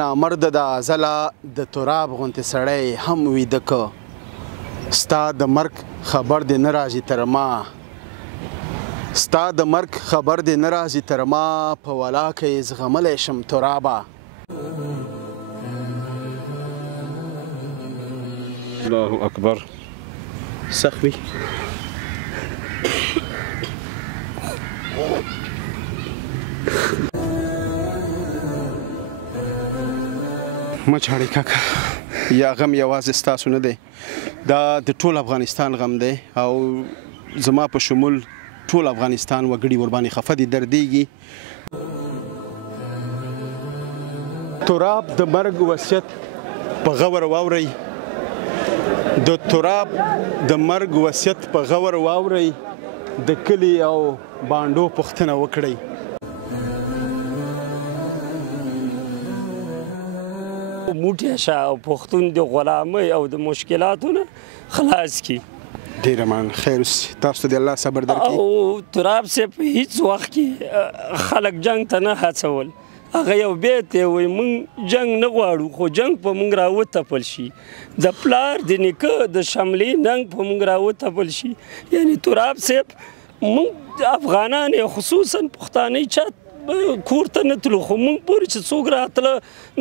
نامرده د ازله د تراب غوندې سړی هم ویده که ستا د مرګ خبر دې نه راځي تر ما ستا د مرګ خبر دې نه راځي تر ما په ولاکه یې زغملی شم ترابه الله اکبر سخت وي مه چاړئ کاکا یا غم یوازې ستاسو نه دی دا د ټول افغانستان غم دی او زما په شمول ټول افغانستان وګړي ورباندې خفه دي دردیږي تراب د مرګ وصیت په غور واورئ د تراب د مرګ وصیت په غور واورئ د کلي او بانډو پوښتنه وکړئ موټی شه او پښتون د غلامۍ او د مشکلاتو نه خلاص کړي ډېره مننه خیر اوسي تاسو ته د الله صبر درکړي او تراب صاحب په هېڅ وخت کې خلک جنګ ته نه هڅول هغه یو بیت دی وایي موږ جنګ نه غواړو خو جنګ په موږ راوتپل شي د پلار د نیکه د شملې ننګ په موږ راوتپل شي یعنې تراب صاحب موږ افغانان خصوصا پښتانه چا کور ته نه تلو خو موږ پورې چې څوک راتله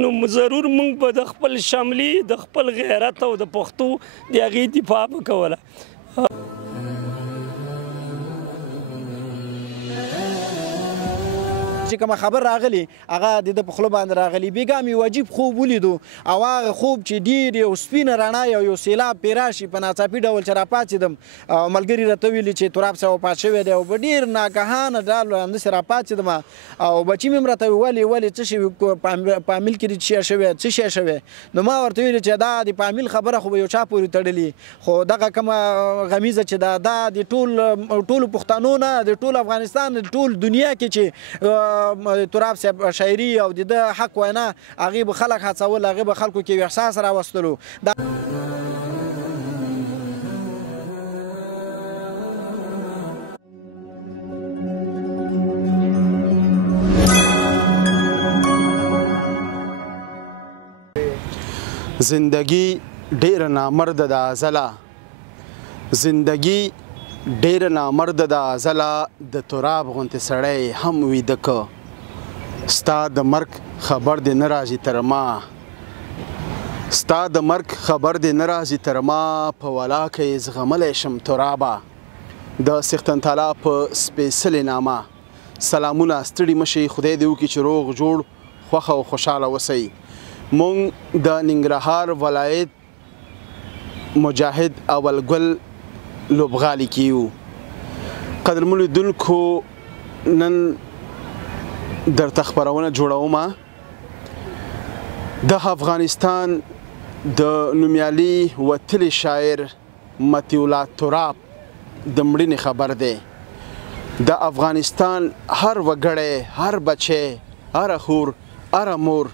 نو ضرور موږ به د خپل شملې د خپل غیرت او د پښتو د هغې دفاع به کوله چې کومه خبر راغلی هغه د په خوله باندې راغلی بېګا مې یو عجیب خوب ولیدو او هغه خوب چې ډېر یو سپینه رڼا یو سیلاب پرې راشي په ناڅاپي ډول چې راپاڅېدم ملګري راته ویلي چې تراب صاحب وفات شوی دی او په ډېر ناګهانه ډول همداسې راپاڅېدم او بچي مې هم راته ولې څه شوي په عامل کې څه شی شوی نو ما ورته ویلي چې دا د پامل خبره خو به یو چا پورې تړلي خو دغه کومه غمیزه چې دا د ټولو پښتنو نه د ټول افغانستان د ټول دنیا کې چې تراب صاحب شاعري او د حق وینا هغې به خلک هڅول هغې به خلکو کې یو احساس راوستلو زندگی ډېره نامرده د ازله زندگی ډېره نامرده د ازله د تراب غوندې سړی هم ویده که ستا د مرګ خبر دې نه راځي تر ما ستا د مرګ خبر دې نه راځي تر ما په ولاکه یې زغملی شم ترابه د څښتن تعالی په سپېڅلې نامه سلامونه ستړي مه شئ خدای دې وکړي چې روغ جوړ خوښه او خوشحاله اوسئ مونږ د ننګرهار ولایت مجاهد اولګل لوبغالي کې یو قدرمنو لیدونکو نن درته خپرونه جوړوم د افغانستان د نومیالي وتلي شاعر مطیع الله تراب د مړینې خبر دی د افغانستان هر وګړی هر بچی هر خور هر مور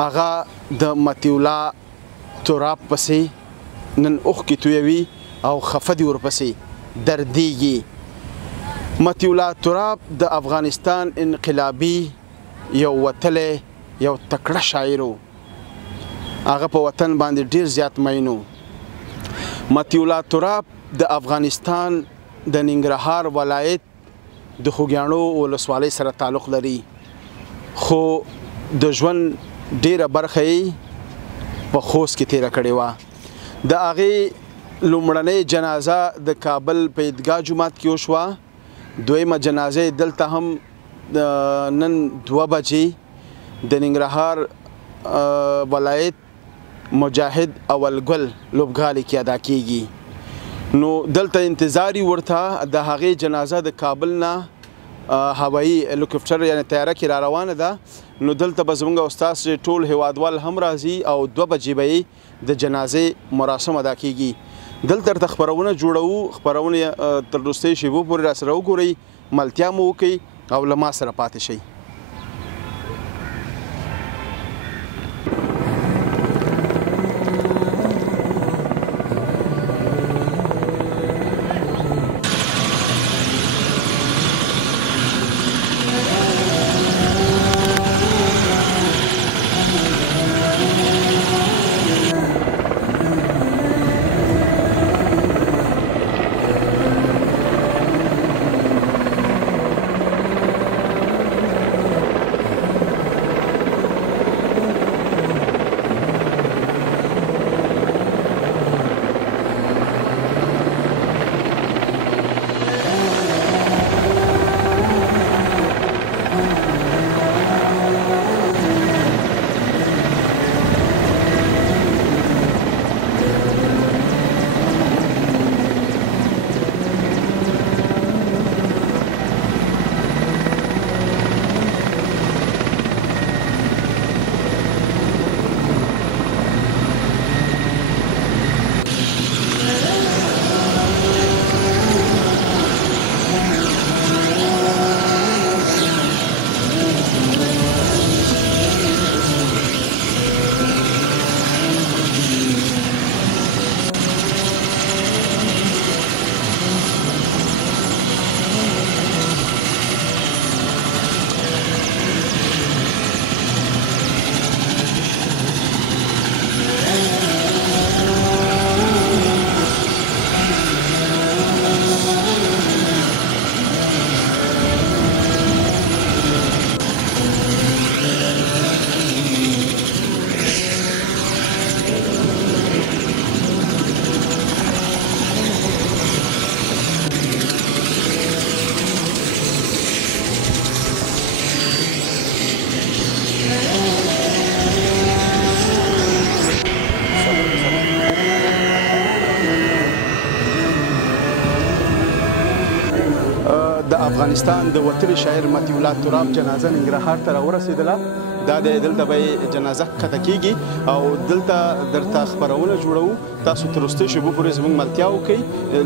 هغه د مطیع الله تراب پسې نن اوښکې تویوي او خفه دي ورپسې دردیږي مطیع الله تراب د افغانستان انقلابي یو وتلی یو تکړه شاعر و هغه په وطن باندې ډېر زیات مین و مطیع الله تراب د افغانستان د ننګرهار ولایت د خوږیاڼو ولسوالۍ سره تعلق لري خو د ژوند ډېره برخه یې په خوست کې تېره کړې وه د هغې لومړنۍ جنازه د کابل په عیدګاه جومات کې وشوه دویمه جنازه دلته هم نن 2 بجې د ننګرهار ولایت مجاهد اولګل لوبغالي کې ادا کیږي نو دلته انتظاري ورته د هغې جنازه د کابل نه هوایي هلیکوپټر یعنې طیاره کې را روانه ده نو دلته به زموږ استاد ټول هیوادوال هم راځي او 2 بجې به یې د جنازې مراسم ادا کیږي دلته درته خپرونه جوړوو خپرونه تر وروستیو شیبو پورې راسره وګورئ ملتیا مو وکړئ او له ما سره پاتې شئ افغانستان د وتلي شاعر مطیع الله تراب جنازه ننګرهار ته راورسېدله. دا د دلته به جنازه ښکته کیږي او دلته درته خپرونه جوړوو. تاسو تر وروستۍ شېبو پورې زموږ ملتیا وکړئ.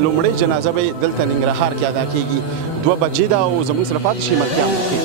لومړۍ جنازه به دلته ننګرهار کې ادا کیږي. 2 بجې ده او زموږ سره پاتې شئ، ملتیا مو وکړئ.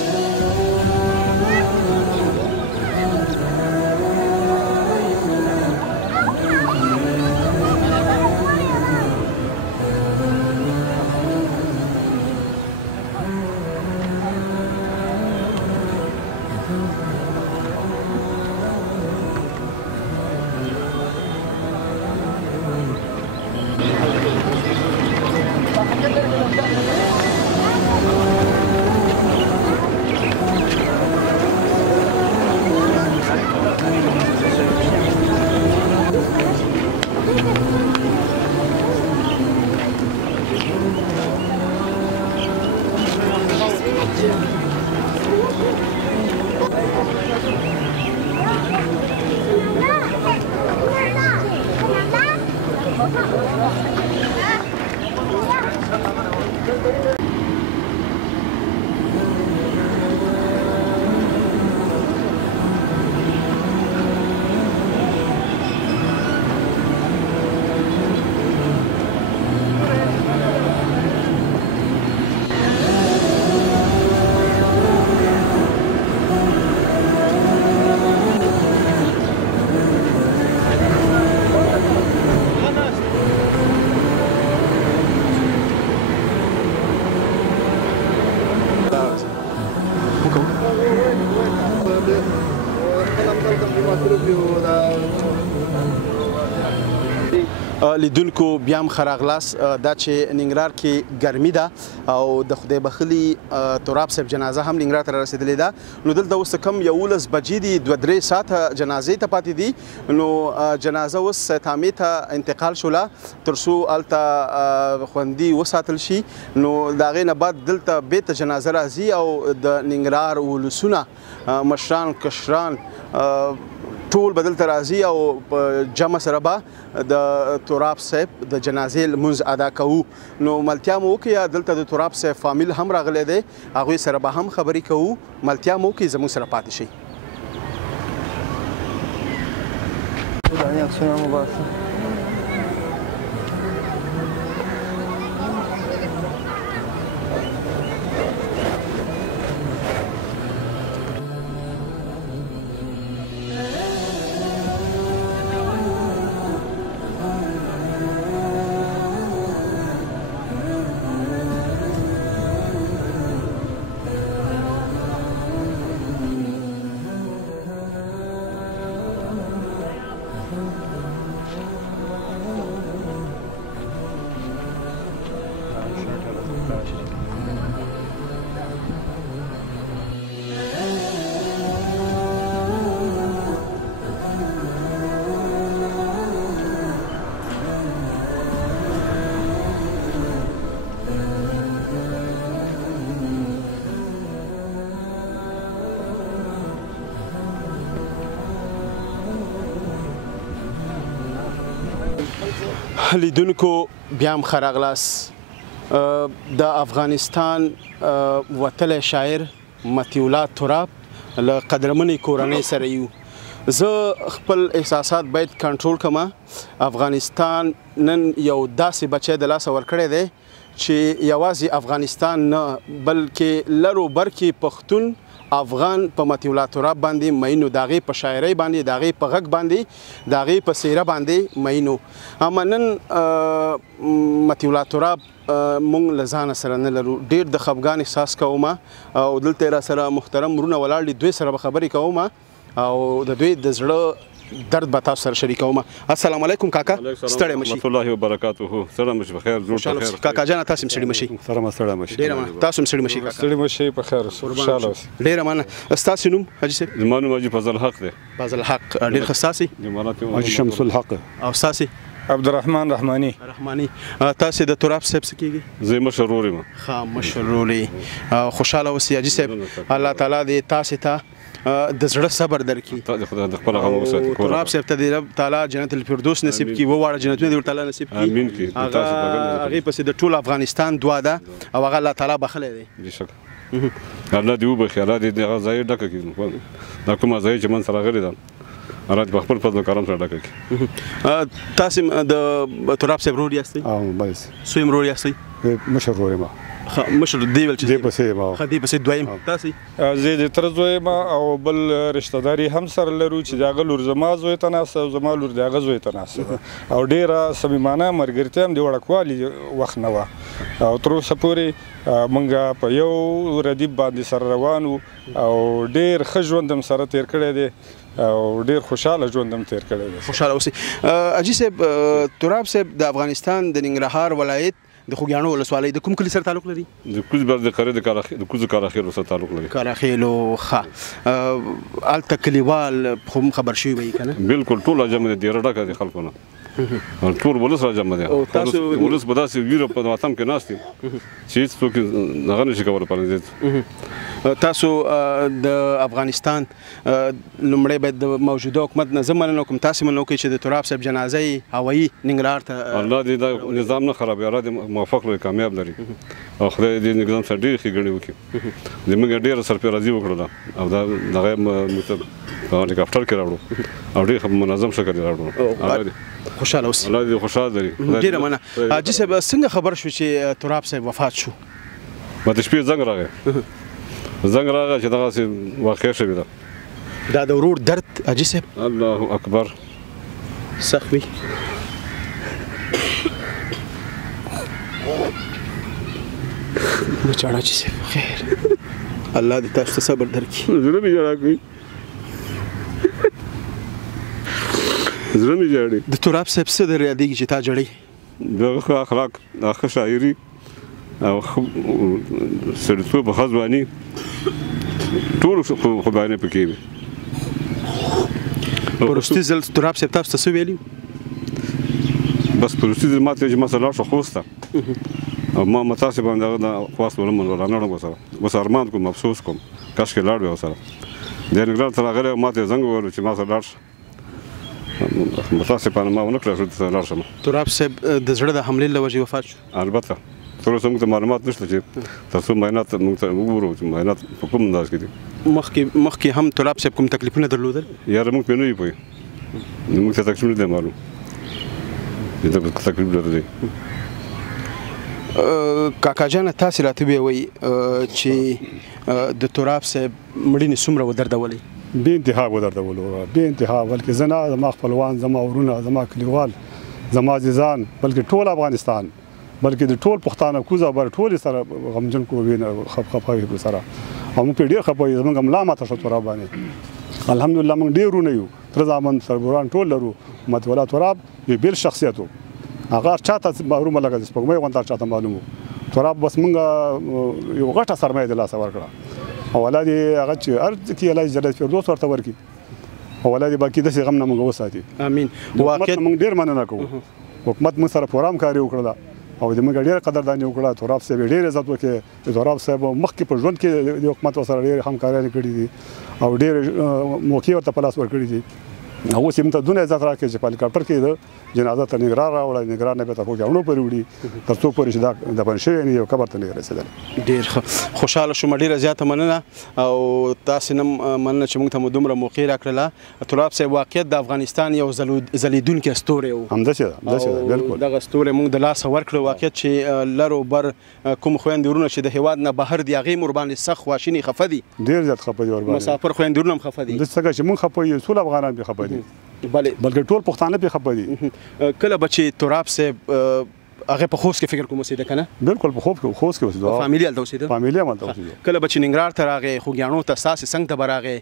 لیدونکو بیا هم ښه راغلاست. دا چې ننګرهار کې ګرمي ده او د خدای بخلي تراب صاحب جنازه هم ننګرهار ته رارسېدلې ده. نو دلته اوس کم 11 بجې دي، 2-3 ساعته جنازې ته پاتې دي. نو جنازه اوس تامې ته انتقال شوله تر څو هلته خوندي وساتل شي. نو د هغې نه بعد دلته بېرته جنازه راځي او د ننګرهار ولسونه، مشران، کشران ټول به دلته راځي او په جمع سره به د تراب صاحب د جنازې لمونځ ادا کوو. نو ملتیا مو وکړئ. دلته د تراب صاحب فامیل هم راغلی دی، هغوی سره به هم خبرې کوو. ملتیا مو وکړئ، زموږ سره پاتې شئ. لیدونکو بیا هم ښه راغلاست. د افغانستان وتلی شاعر مطیع الله تراب له قدرمنې کورنۍ سره یو. زه خپل احساسات باید کنټرول کړم. افغانستان نن یو داسې بچی د لاسه ورکړی دی چې یوازې افغانستان نه بلکې لرو برکې پښتون افغان په مطیع الله تراب باندې مینو، د هغې په شاعرۍ باندې، د هغې په غږ باندې، د هغې په څیره باندې مینو. اما نن مطیع الله تراب مونږ له ځانه سره نه لرو. ډېر د خفګان احساس کوم او دلته را سره محترم ورونه ولاړ دي، دوی سره به خبرې کوم او د دوی د زړه درد به تاسو سره شریکوم. السلام علیکم کاکا، ستړی مشي. ورحمة الله وبرکاته. سلام مش بخیر، جوړ بخیر. کاکا جان تاسو هم ستړي مشي. سلام ستړی مشي. ډېره مننه. تاسو هم ستړي مشي کاکا. ستړي مشي په خیر. خوشاله اوسئ. ډېره مننه. ستاسو نوم حاجي صاحب؟ زما نوم حاجي فضل حق دی. فضل حق. ډېر ښه. ستاسې؟ حاجي شمس الحق. او ستاسې؟ عبدالرحمن رحماني. رحماني. تاسو د تراب صاحب څه کیږي؟ زه مشر ورور یم. ښه، مشر ورور یې. خوشحاله اوسئ حاجي صاحب. الله تعالی دې تاسو ته د زړه صبر درکړي تا د خدای د خپل غم وساتي تراب صاحب ته د رب تعالی جنت الفردوس نصیب کړي وواړه جنتونه دې تعالی نصیب کړي امين کی هغه پسې د ټول افغانستان دعا ده او هغه الله تعالی بخښلی دی بشک الله دې وبخي الله دې هغه ځای ډکه کړي دا کومه ځای چې من سره غلي ده الله دې په خپل فضل او کرم سره ډکه کړي تاسو د تراب صاحب رور یاستئ بس سویم رور یاستئ مشر ورې ما مشر دی ول چې دې پسې ما خدي پسې دویم تاسو زه د تر زوی ما او بل رشتہ داري هم سره لرو چې دا غلور زما زوی تناسه او زما لور دا غزوی تناسه او ډیره صمیمانه مرګرته هم دی وړکوالي وخت نه و او تر اوسه پورې مونږ په یو ردیف باندې سره روانو او ډیر ښه ژوند هم سره تیر کړی دی او ډیر خوشاله ژوند هم تیر کړی دی خوشاله اوسئ اجي صاحب تراب صاحب د افغانستان د ننګرهار ولایت د خوږیاڼو ولسوالۍ د کوم کلي سره تعلق لري د کوز بر د قره د کوز کاراخیل سره تعلق لري کاراخیلو ښه الته کلیوال خو خبر شوي وي که نه بالکل ټول جمع دي ډیره ډکه دي خلکو نه ټول ولس را جمع دي ولس به داسې ویره په وطن کې ناست دي چې هېڅ څوک هغه نشي کولی پرنځي تاسو د افغانستان لومړی باید د موجوده حکومت نه زه مننه کوم تاسې مننه وکړئ چې د تراب صاحب جنازه یې هوایي ننګرهار ته الله دې دا نظام نه خرابوي الله دې موفق لري کامیاب لري او خدای دې نظام سره ډېرې ښېګڼې وکړي زموږ ډېره سرفرازي وکړله او دا دغه موږ په هلیکاپټر کې راوړو او ډېر منظم شکل یې راوړو خوشاله اوسئ الله دې خوشحاله لري ډېره مننه حاجي صاحب څنګه خبر شو چې تراب صاحب وفات شو ما د شپې زنګ راغی چې دغسې واقع شوې ده دا د ورور درد حاجي صاحب الله اکبر سخت وي بچاړه حاجي صاحب خیر الله دې تاسو ته صبر درکړي زړه مې ژړا کوي زړه مې ژاړي د تراب صاحب څه در یادېږي چې تا جړئ دغه ښه اخلاق دا ښه شاعري او سړیتوب ښه ځواني ټولو خوبیانې پکې وي وروستي ځل تراب صاحب تاسو ته څه ویلي بس په وروستي ځل ماته چې ما سره لاړ شو خوست ته او ما تاسې باندې هغه د خواست ونه منله رانړم ورسره بس ارمان کوم افسوس کوم کاشکې لاړ وی ورسره د ننګرهار ته راغلی او ما ته یې زنګ وویلو چې ما سره لاړ شه متاسفانه ما ونه کړه چې لاړ شم تراب صاحب د زړه د حملې له وجې وفات شو البته تر اوسه موږ ته معلومات نشته چې تر څو معاینات موږ ته وګورو چې معاینات په کوم انداز کې دي مخکې هم تراب صاحب کوم تکلیفونه درلودل یاره موږ پرې نه یو پوهېږو موږ ته تکلیف نه دی معلوم چې دا تکلیف لري کاکا جانه تاسې راته ووایئ چې د تراب صاحب مړینې څومره ودردولئ بې انتها ودردولو بې انتها بلکې زه نه زما خپلوان زما ورونه زما کلیوال زما عزیزان بلکې ټول افغانستان بلکې د ټول پښتانه کوزه بر ټول سره غمجن کو وینه خپه وي سره او موږ په ډیر خپه یو زموږ ملا ماته شو تراب باندې الحمدلله موږ ډیرونه یو تر ځامن سربوران ټول لرو مت ولا تراب یو بیل شخصیت هغه چاته معلومه لګا سپوږمۍ غونډه چاته معلومه تراب بس موږ یو غټه سرمایه د لاس ورکړه او ولادي هغه چې ارض کې الله جل فردوس ورته ورکی او ولادي باقي د غم نه موږ وساتي امين واقعا موږ ډیر مننه کوو حکومت موږ سره پروګرام کاری وکړه او د موږ ډیر قدرداني وکړه تراب صاحب ډیر عزت وکړي تراب صاحب مخکې په ژوند کې د حکومت سره ډیر همکاري کړې دي او ډیر موقع ورته پلاس ورکړي دي او اوس هم ته دونه عزت راکړي چې په هلیکاپټر کې د جنازه ته نګران راوړل نګران نه به تاسو ځاونو پرې وړي تر څو پورې چې دا د بنشي نه یو قبر ته نه رسیدل ډیر خوشاله شوم ډیره زیاته مننه او تاسو نم مننه چې موږ ته دومره موقع راکړله تراب صاحب واقعیت د افغانستان یو ځلیدونکی ستوری و همداسې بالکل دغه ستوری موږ د لاسه ورکړو واقعیت چې لر او بر کوم خویندې ورونه چې د هیواد نه بهر دي هغې مور باندې سخت خواشیني خفه دي ډیر زیات خفه دي ورباندې مسافر خویندې ورونه هم خفه دي د څنګه چې موږ خفه یو ټول افغانان به خفه دي بلکې ټول پښتانه به خفه دي کله بچي تراب صاحب هغه په خوست کې فکر کوم اوسېده کنه بالکل په خوست کې اوسېده فامیلی هلته اوسېده فامیلی هم هلته اوسېده کله بچي ننګرهار ته راغی خوږیاڼو ته ستاسې څنګ ته به راغی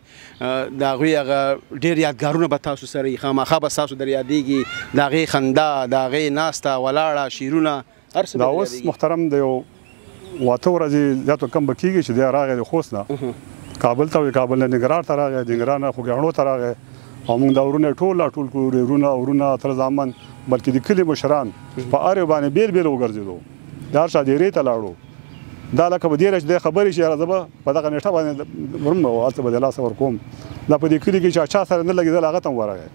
د هغوی هغه ډېر یادګارونه به تاسو سره وي خامخا به ستاسو در یادېږي د هغې خندا د هغې ناسته ولاړه شعرونه هر څه دا اوس محترم د یو واته ورځې زیاتو کم به کېږي چې دی راغی د خوست نه کابل ته وي کابل نه ننګرهار ته راغی د ننګرهار نه خوږیاڼو ته راغی او موږ دا ورونه ټول کړو ورونه تر ځامن بلکې د کلي مشران په اړ باندې بیل وګرځېدو د هر چا ډیرې ته لاړو دا لکه په دې رچ د خبرې شي زه به په دغه نیټه باندې ورم او هلته به د لاسه ورکوم دا په دې کلي کې چا سره نه لګېدل هغه ته هم ورغی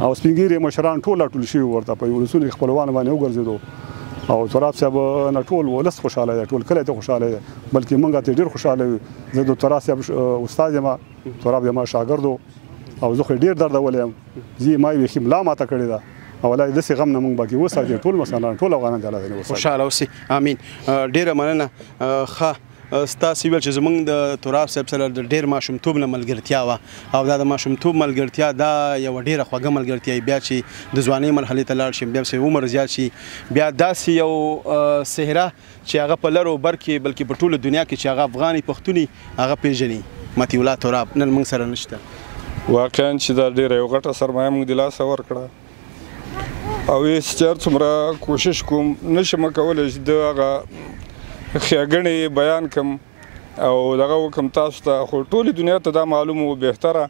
او سپین ږیري مشران ټول راټول شوي ورته په ولسونو کې خپلوان باندې وګرځېدو او تراب صاحب نه ټول ولس خوشحاله دی ټول کلی ته خوشحاله دی بلکې موږ ته ډېر خوشحاله یو زه د تراب صاحب استاد یم تراب زما شاګرد او زه خو ډېر دردولی یم زه ما یې بیخي ملا ماته کړې ده او والله داسې غم نه موږ باقي وساتي ټول مسلمانان ټول افغانان د الله دې وساتي خوشحاله اوسئ امین ډېره مننه ښه ستاسو ویل چې زموږ د تراب صاحب سره د ډېر ماشومتوب نه ملګرتیا وه او دا د ماشومتوب ملګرتیا دا یوه ډېره خوږه ملګرتیا بیا چې د ځوانۍ مرحلې ته لاړ شي بیا چې عمر زیات شي بیا داسې یو صحرا چې هغه په لر او بر کې بلکې په ټوله دنیا کې چې هغه افغاني پښتوني هغه پېژني مطیع الله تراب نن موږ سره نشته واقعا چې دا ډېره یو غټه سرمایه موږ د لاسه ورکړه او هېڅ چې هر څومره کوشش کوم نشم کولی چې د هغه ښېګڼې بیان کم او دغه وکم تاسو ته خو ټولې دنیا ته دا معلومه و بهتره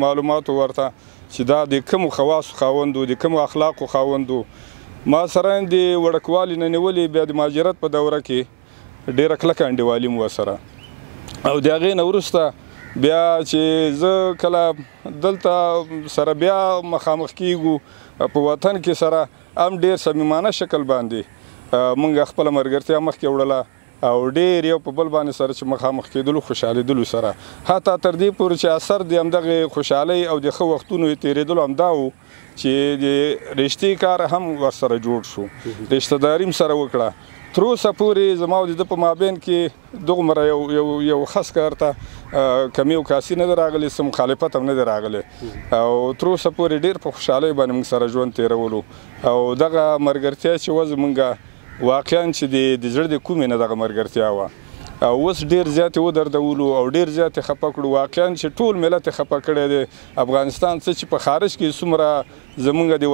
معلوماتو ورته چې دا د کومو خواصو خاوند و د کومو اخلاقو خاوند و ما سره د وړکوالي نه نیولې بیا د مهاجرت په دوره کې ډېره کلکه انډیوالي مو ورسره او د هغې نه وروسته بیا چې زه کله دلته سره بیا مخامخ کیږو په وطن کې سره هم ډېر صمیمانه شکل باندې موږ خپله ملګرتیا مخکې وړله او ډېر یو په بل باندې سره چې مخامخ کېدلو خوشحالېدلو سره حتی تر دې پورې چې اثر د همدغې خوشحالۍ او د ښه وختونو تېرېدلو همدا و چې د رشتې کار هم ورسره جوړ شو رشته داري هم سره وکړه تر اوسه پورې زما او د ده په مابین کې دغومره یو خاص کار ته کمی او کاسي نه دی راغلی څه مخالفت هم نه دی راغلی او تر اوسه پورې ډېر په خوشحالۍ باندې موږ سره ژوند تېرولو او دغه ملګرتیا چې وه زموږ واقعا چې د زړه د کومې نه دغه ملګرتیا وه او اوس ډېر زیات یې ودردولو او ډېر زیات یې خفه کړو واقعا چې ټول ملت یې خفه کړی دی افغانستان څه چې په خارج کې څومره زموږ د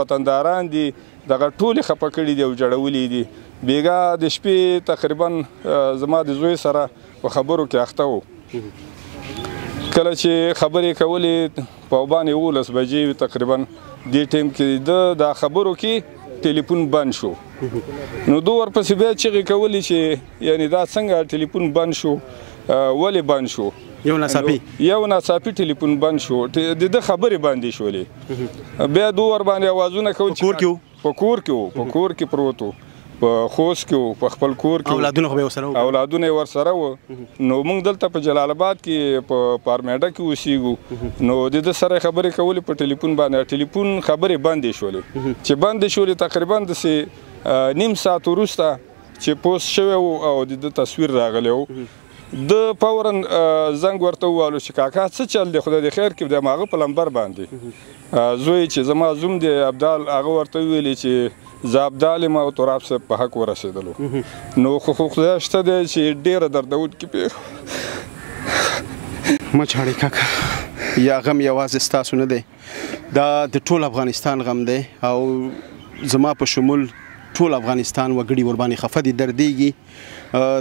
وطنداران دي دغه ټول یې خفه کړي دي او جړولي دي بیګا د شپې تقریبا زما د زوی سره په خبرو کې اخته و کله چې خبرې کولې په باندې 11 بجې تقریبا دې ټیم کې د خبرو کې ټلیفون بند شو نو دو ورپسې بیا چغې کولې چې یعنی دا څنګه ټلیفون بند شو ولې بند شو یو ناڅاپي ټلیفون بند شو د ده خبرې باندې شولې بیا دو ور باندې اوازونه کول په کور کې پروت و په خوست کې و په خپل کور کې اولادونه یې ورسره وو نو موږ دلته په جلال آباد کې په پارمیډه کې اوسېږو نو د ده سره خبرې کولې په ټلیفون باندې ټلیفون خبرې بندې شولې چې بندې شولې تقریبا داسې نیم ساعت وروسته چې پوسټ شوی و او د ده تصویر راغلی و د فورا زنګ ورته ووالو چې کاکا څه چل دی خدای د خیر کې د هغه په لمبر باندې زوی چې زما زوم دی ابدال هغه ورته ویلي چې زه ابدال یم او تراب صاحب په حق ورسېدلو نو خو خدای شته دی چې ډېره دردونکې پیښه مه چاړئ کاکا یا غم یوازې ستاسو نه دی دا د ټول افغانستان غم دی او زما په شمول ټول افغانستان وګړي ورباندې خفه دي دردېږي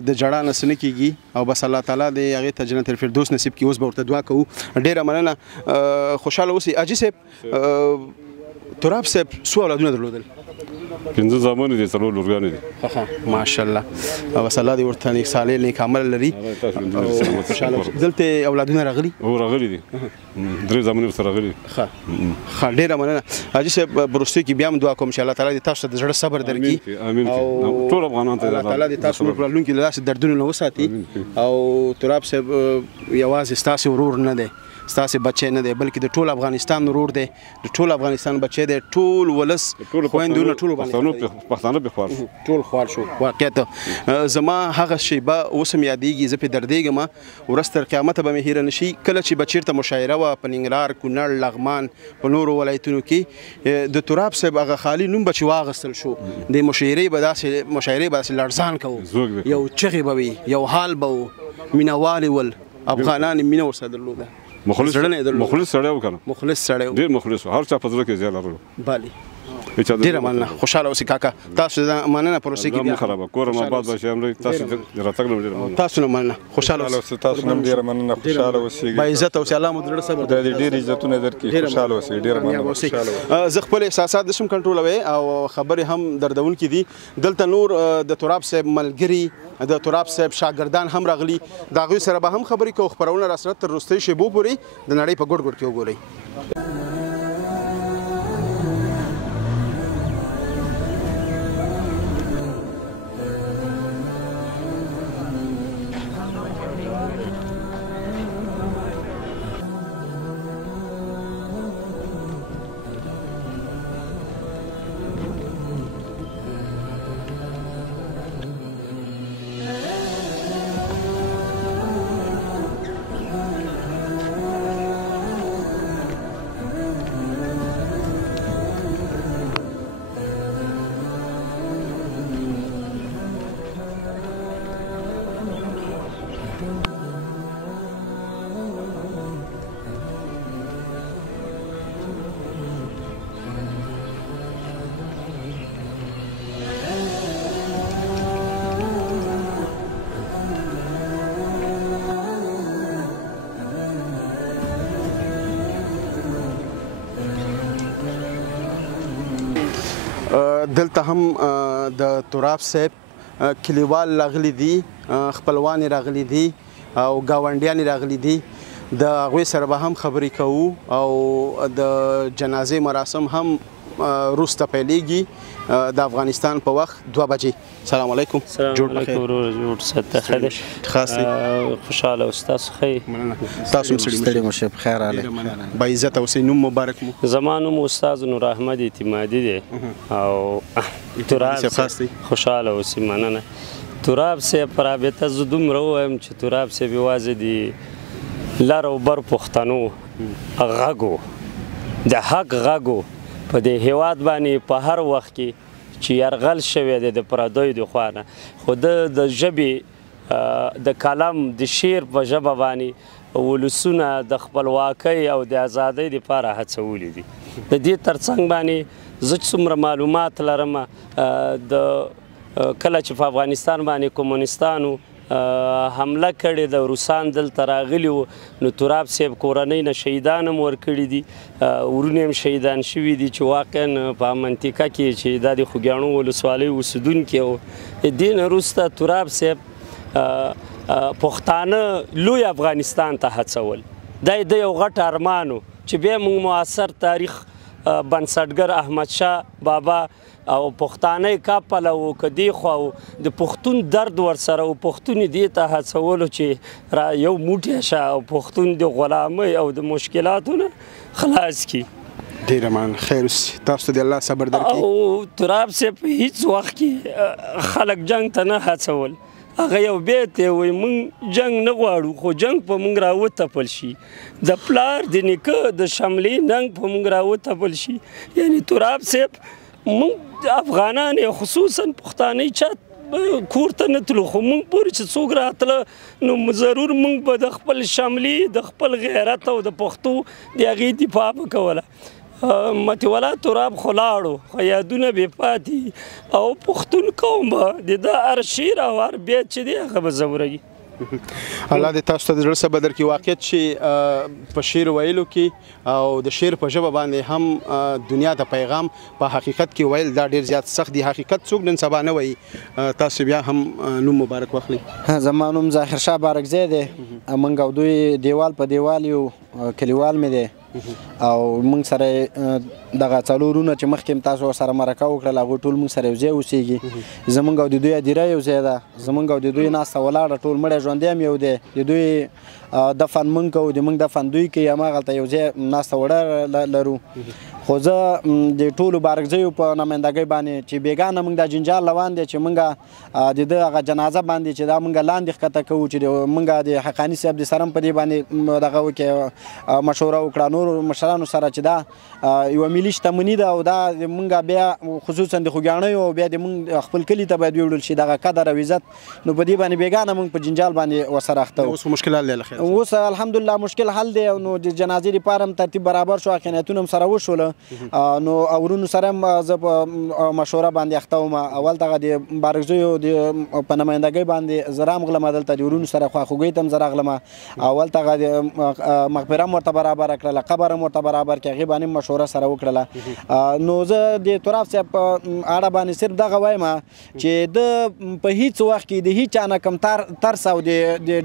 د جړا نه څه نه کېږي او بس الله تعالی دې هغې ته جنت الفردوس نصیب کړي اوس به ورته دعا کوو ډېره مننه خوشحاله اوسئ حاجي صاحب تراب صاحب څو اولادونه درلودل 5 زامن دي 3 لورګانې دي ماشاءالله او بس الله دې ورته نیک صالح نیک عمل لري دلته اولادونه راغلي دي 3 زامن ورسره راغلي ښه ډېره مننه حاجي صاحب وروستیو کې بیا هم دعا کوم چې الله تعالی دې تاسو ته د زړه صبر درکړي امین ټول افغانان ته الله تعالی دې تاسو په راتلونکي له داسې دردونو نه وساتي او تراب صاحب یوازې ستاسې ورور نه دی ستاسې بچی نه دی بلکې د ټول افغانستان ورور دی د ټول افغانستان بچی دی ټول ولس خویندونه ټول پښتانه به خوار شو ټول خوار شو واقعیت زما هغه شیبه اوس هم یادېږي زه پرې دردېږم ورځ تر قیامته به مې هیره نه شي کله چې به چېرته مشاعره وه په ننګرهار کونړ لغمان په نورو ولایتونو کې د تراب صاحب هغه خالي نوم به چې واغستل شو د مشاعرې به داسې لړزان کوو یو چغې به وي یو حال به و مینهوالې ول افغانان مینه ورسره درلوده مخلص سړی و کنه مخلص سړی و ډېر مخلص و هر چا په زړه کې ځای لرلو بله ډېره مننه خوشحاله اوسئ کاکا تاسو مننه په روسیې کې بیا خرابه کور ما بعد بشي هم تاسو راتګ نه ډېر تاسو نه مننه خوشحاله اوسئ تاسو هم ډېره مننه خوشحاله اوسئ با عزت اوسئ الله مو زړه صبر د ډېر عزتونه درکړي خوشحاله اوسئ ډېره مننه خوشحاله زه خپل احساسات نشم کنټرولوي او خبرې هم دردونکې دي دلته نور د تراب صاحب ملګري د تراب صاحب شاګردان هم راغلي د هغوی سره به هم خبرې کوو خپرونه راسره تر وروستۍ شېبو پورې د نړۍ په ګوټ ګوټ کې وګورئ دلته هم د تراب صاحب کلیوال راغلي دي خپلوان راغلي دي او ګاونډیان راغلي دي د هغوی سره به هم خبرې کوو او د جنازې مراسم هم وروسته پیلیږي د افغانستان په وخت 2 بجې سلام علیکم جوړ جوړ ساته خیر خاص خوشاله او تاسو خیر تاسو ستړي مشه بخیر اله با عزت او سینوم مبارک مو زمانو مو استاد نور احمد اعتمادي دي او تراب خوشاله او سیمانه تراب سه پرابطه زدوم روم چې تراب سه بيوازه دي لار او بر پښتنو غاګو د حق غاګو په دې هیواد باندې په هر وخت کې چې یرغل شوی دی د پردیو د خوانه خو د ژبې د کلام د شعر په ژبه باندې ولسونه د خپلواکۍ او د ازادۍ دپاره هڅولي دي د دې ترڅنګ باندې زه څومره معلومات لرم د کله چې په افغانستان باندې کمونستانو حمله کړې د روسان دلته راغلي وو نو تراب صاحب کورنۍ نه شهیدان هم ورکړي دي ورونه هم شهیدان شوي دي چې واقعا په منطقه کې چې دا د خوږیاڼو ولسوالۍ اوسېدونکي وو دې نه وروسته تراب صاحب پښتانه لوی افغانستان ته هڅول دا د یو غټ ارمان و چې بیا موږ معاصر تاریخ بنسټګر احمدشاه بابا او پښتانه کاپل او کدی خو د پښتون درد ورسره او پښتون دې ته هڅولو چې یو موټی شه او پښتون د غلامۍ او د مشکلاتو نه خلاص کی ډیره من خیر تاسو د الله صبر درکړي او تراب سه په هیڅ وخت کې خلک جنگ ته نه هڅول هغه یو بیت وي مونږ جنگ نه غواړو خو جنگ په مونږ راوتپل شي د پلار د نیکه د شملې ننګ په مونږ راوتپل شي یعنی تراب صاحب مونږ افغانان خصوصا پښتانه چا کور ته نه تلو خو مونږ پورې چې څوک راتله نو ضرور مونږ به د خپل شملې د خپل غیرت او د پښتو د هغې دفاع به کوله متولا تراب خو لاړو خو یادونه بې پاتې او پښتون قوم به د ده هر شعر او هر بیت چې دی هغه به ځوروي الله دې تاسو ته د زړه صبر درکړي واقعیت چې په شعر ویلو کې او د شعر په ژبه باندې هم دنیا ته پیغام په حقیقت کې ویل دا ډېر زیات سخت دی حقیقت څوک نن سبا نه وایي تاسو بیا هم نوم مبارک واخلئ زما نوم ظاهر شاه بارکزی دی موږ او دوی دیوال په دیوال یو کلیوال مې دی او موږ سره دغه څلورونه چې مخکې تاسو سره مرکه وکړل هغوی ټول موږ سره یو ځای اوسېږي زموږ او د دوی هدیره یو ځای ده زموږ او د دوی ناسته ولاړه ټول مړی ژوندی هم یو دی د دوی دفن موږ کوو د موږ دفن دوی کوي هماغلته یو ځای ناسته وړه لرو خو زه د ټولو بارکزیو په نمایندګۍ باندې چې بېګانه موږ دا جنجال روان دی چې موږ د ده هغه جنازه باندې چې دا موږ لاندې ښکته کوو چې موږ د حقاني صاحب د سره هم په دې باندې دغه وکړي مشوره وکړه نورو مشرانو سره چې دا یوه ملي شتمني ده او دا موږ بیا خصوصا د خوږیاڼیو او بیا د موږ خپل کلي ته باید ویوړل شي دغه قدر او عزت نو په دې باندې بېګانه موږ په جنجال باندې ورسره اخته اوس مشکلات دی له خیره اوس الحمدلله مشکل حل دی نو د جنازې لپاره هم ترتیب برابر شو خیانتونه هم سره وشوله نو ورونو سره هم زه په مشوره باندې اخته وم اول دغه د بارکزیو په نمایندګۍ باندې زه رامغلم دلته د ورونو سره خواخوږۍ ته هم زه راغلم اول دغه د مقبره هم ورته برابره کړله قبر هم ورته برابر کړ هغې باندې مشوره سره وکړله نو زه د تراب صاحب په اړه باندې صرف دغه وایم چې د په هیڅ وخت کې د هیڅ چا نه کم ترس او د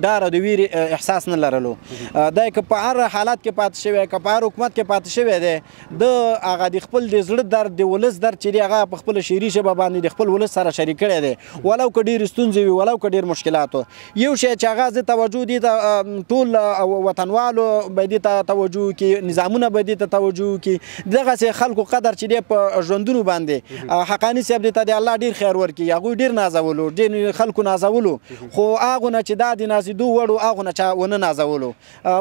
ډار او د ویرې احساس نه لرلو دا که په هر حالت کې پاتې شوی که په هر حکومت کې پاتې شوی دی د هغه د خپل د زړه درد د ولس درد چې دی هغه په خپله شعري ژبه باندې د خپل ولس سره شریک کړی دی ولو که ډېرې ستونزې وي ولو که ډېر مشکلات یو شی چې هغه زه توجه دي ته ټول وطنوالو به دې ته توجه وکړي نظامونه به دې ته توجه وکړي دغسې خلکو قدر چې دی په ژوندونو باندې حقاني صاحب دې ته د الله ډېر خیر ورکړي هغوی ډېر نازولو ډېر خلکو نازولو خو هغو نه چې دا د نازېدو وړو هغو نه چا ونه نازولو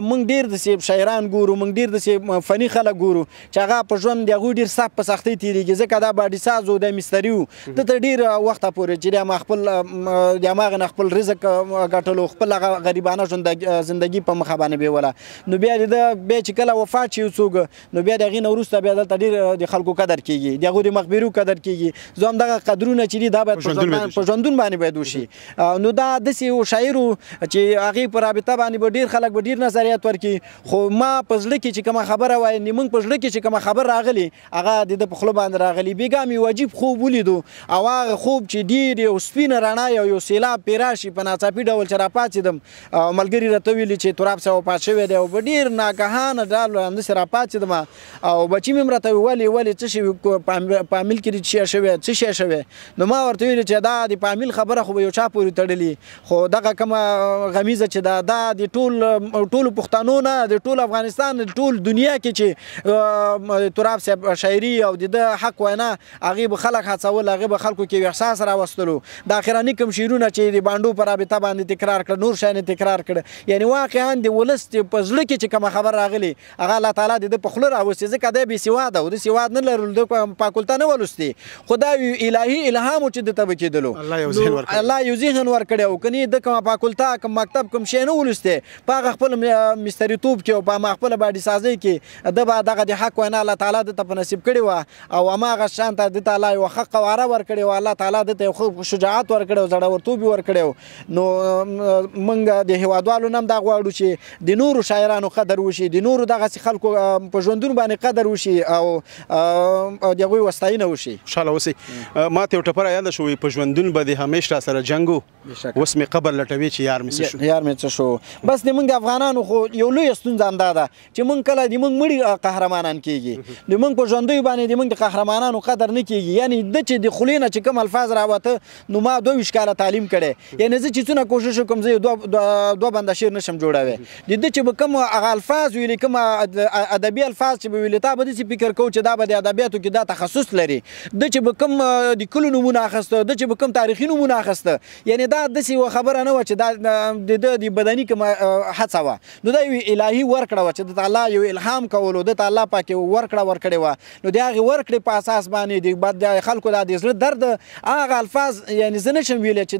موږ ډېر داسې شاعران ګورو موږ ډېر داسې فني خلک ګورو چې هغه په ژوند د هغوی ډېر سخت په سختۍ تېرېږي ځکه دا باډي ساز و دا مستري و دته ډېر وخته پورې چې د خپل د هماغې نه خپل رزق ګټلو خپل هغه غریبانه زندګي په مخه باندې بیوله نو بیا بیا چې کله وفات شي څوک نو بیا د هغې نه وروسته بیا دلته ډېر د خلکو قدر کېږي د هغوی د مقبرو قدر کېږي زه همدغه قدرونه چې دي دا باید په ژوندون باندې باید وشي نو دا داسې یو شاعر و چې هغې په رابطه باندې به ډېر خلک به ډېر نظریات ورکړي خو ما په زړه کې چې کومه خبره وایي موږ په زړه کې چې کومه خبر راغلي هغه د ده په خوله باندې راغلي بېګا مې عجیب خوب ولیدو او هغه خوب چې ډېر یو سپینه رڼا یو سیلاب پرې راشي په ناڅاپي ډول چې راپاڅېدم ملګري راته ویلي چې تراب صاحب وفات شوی دی او په ډېر ناګهانه ډول همداسې راپاڅېدم او بچي مې هم راته ویل ولې څه شوي په عامل کې څه شوی څه شی شوی نو ما ورته ویلي چې دا د په عامل خبره خو به یو چا پورې تړلي خو دغه کومه غمیزه چې دا د ټولو پښتنو نه د ټول افغانستان د ټول دنیا کې چې تراب صاحب شاعري او د ده حق وینا هغې به خلک هڅول هغې به خلکو کې احساس راوستلو د اخراني کوم شعرونه چې د بانډو په رابطه باندې تکرار کړه نور شیان تکرار کړه یعنی واقعا د ولس په زړه کې چې کومه خبر راغلي هغه الله تعالی د ده په خوله راوستې ځکه دی بېسواده و د سواد نه لرلو د پاکولته نه ولوستې خو دا الهي الهام و چې ده ته به کېدلو الله یو ذهن ورکړی و کنې ده کومه پاکولته کوم مکتب کوم شی نه ولوستې په هغه خپل مستریتوب کې او په هماغه خپله باډي سازۍ کې ده به دغه د حق وینا الله تعالی ده ته په نصیب کړې وه او هماغه شان ته ده ته الله یوه ښه قواره ورکړې وه الله تعالی ده ته یو شجاعت ورکړی و زړورتوب یې ورکړی و نو موږ د هېوادوالو نه هم دا غواړو چې د نورو شاعرانو قدر وشي د نورو دغسې خلکو په ژوندون باندې قدر وشي او د هغوی وستاینه وشي خوشحاله اوسئ ما ته یو ټپه راياده شوې په ژوندون به د همیش را سره جنګ و اوس مې قبر لټوي چې یار مې څه شو یار مې څه شو بس د موږ د افغانانو خو یو لویه ستونزه همدا ده چې موږ کله د موږ مړي قهرمانان کېږي د موږ په ژوندیو باندې د موږ د قهرمانانو قدر نه کېږي یعنی ده چې د خولې نه چې کوم الفاظ راوته نو ما 22 کاله تعلیم کړی یعنی زه چې څونه کوشش وکړم زه دوه بنده شعر نشم جوړوی د ده چې به کوم هغه الفاظ ویلي کوم ادبي الفاظ چې به ویلي تا به داسې فکر کوو چې دا به د ادبیاتو کې دا تخصص لري ده چې به کوم د کلو نومونه اخیسته ده چې به کوم تاریخي نومونه اخیسته یعنی دا داسې یوه خبره نه وه چې دا د ده د بدني کومه هڅه وه نو دا یو الهي ورکړه وه چې ده ته الله یو الهام کولو ده ته الله پاک یو ورکړه ورکړې وه نو د هغې ورکړې په اساس باندې د خلکو دا د زړه درد هغه الفاظ یعنی زه نشم ویلی چې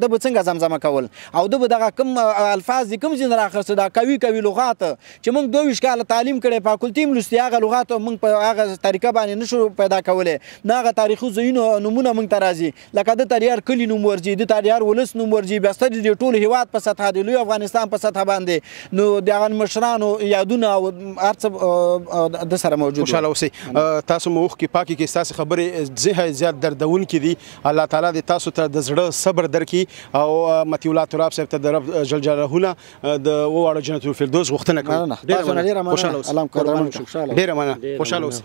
ده به څنګه زمزمه کول او ده به دغه کوم الفاظ د کوم ځای نه رااخیسته دا قوي لغات چې موږ 22 کاله تعلیم کړی فاکولټي هم لوستي هغه لغات موږ په هغه طریقه باندې نشو پیدا کولی نه هغه تاریخي ځایونو نومونه موږ ته راځي لکه د تریار کلي نوم ورځي د تریار ولس نوم ورځي بیا ستر د ټول هېواد په سطحه د لوی افغانستان په سطحه باندې نو د هغه مشرانو یادونه او هر څه د سره موجود خوشحاله اوسئ تاسو مو اوښکې پاکې کې ستاسې خبرې زیات دردونکې دي الله تعالی دې تاسو ته د زړه صبر درکړي او مطیع الله تراب صاحب ته د رب جل جلاله نه د وواړو جنت الفردوس غوښتنه کوم ډېره مننه خوشحاله اوسئ